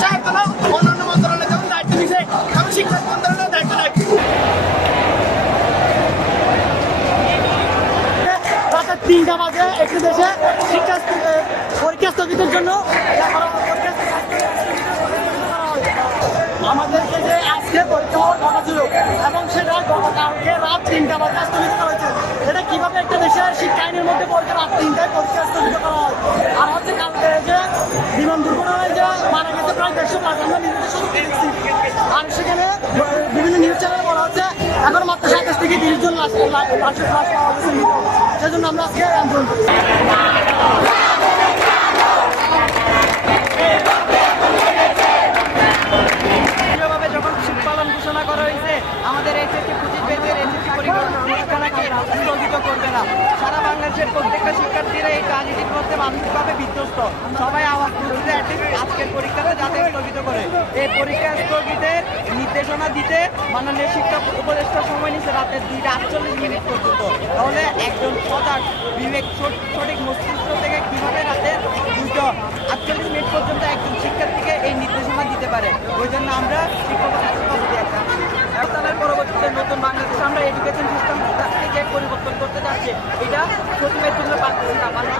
সাহেবগুলো অন্যান্য মন্ত্রণালয় যেমন দায়িত্ব দিয়েছে আমি শিক্ষা মন্ত্রণালয় দায়িত্ব রাতের তিনটা বাজে একটি দেশে শিক্ষা পরীক্ষা স্থগিতের জন্য আমাদেরকে যে আজকে পরীক্ষা হওয়ার কথা ছিল এবং সেটা রাত তিনটা বাজে স্থগিত হয়েছে এটা কীভাবে একটা দেশের শিক্ষা আইনের মধ্যে পরীক্ষা রাত তিনটায় পরীক্ষা স্থগিত করা আর হচ্ছে কালকে যে বিমান দুর্ঘটনায় যে মারা গেছে এখন মাত্র সাতাশ থেকে তিরিশ জন লাশ লাশের লাশ পাওয়া গেছে সেজন্য আমরা আজকে আন্দোলন আমাদের এসএসসি পঁচিশ ব্যাচের এসএসসি পরীক্ষাটাকে স্থগিত করবে না। সারা বাংলাদেশের প্রত্যেকটা শিক্ষার্থীরা এই ট্রাজেডির মধ্যে মানসিকভাবে বিধ্বস্ত। সবাই আওয়াজ তুলছে আজকের পরীক্ষাটা যাতে স্থগিত করে। এই পরীক্ষা স্থগিতের নির্দেশনা দিতে মাননীয় শিক্ষা উপদেষ্টা সময় নিচ্ছে রাতের দুইটা আটচল্লিশ মিনিট পর্যন্ত। তাহলে একজন সজাগ, বিবেক সঠিক মস্তিষ্ক থেকে কীভাবে রাতের দুটো আটচল্লিশ মিনিট পর্যন্ত একজন শিক্ষার্থীকে এই নির্দেশনা দিতে পারে? ওই জন্য আমরা শিক্ষকতা একটা পরবর্তীতে নতুন বাংলাদেশ আমরা এডুকেশন সিস্টেম থেকে পরিবর্তন করতে যাচ্ছি। এটা সচিবের জন্য পাচ্ছি না। সাথে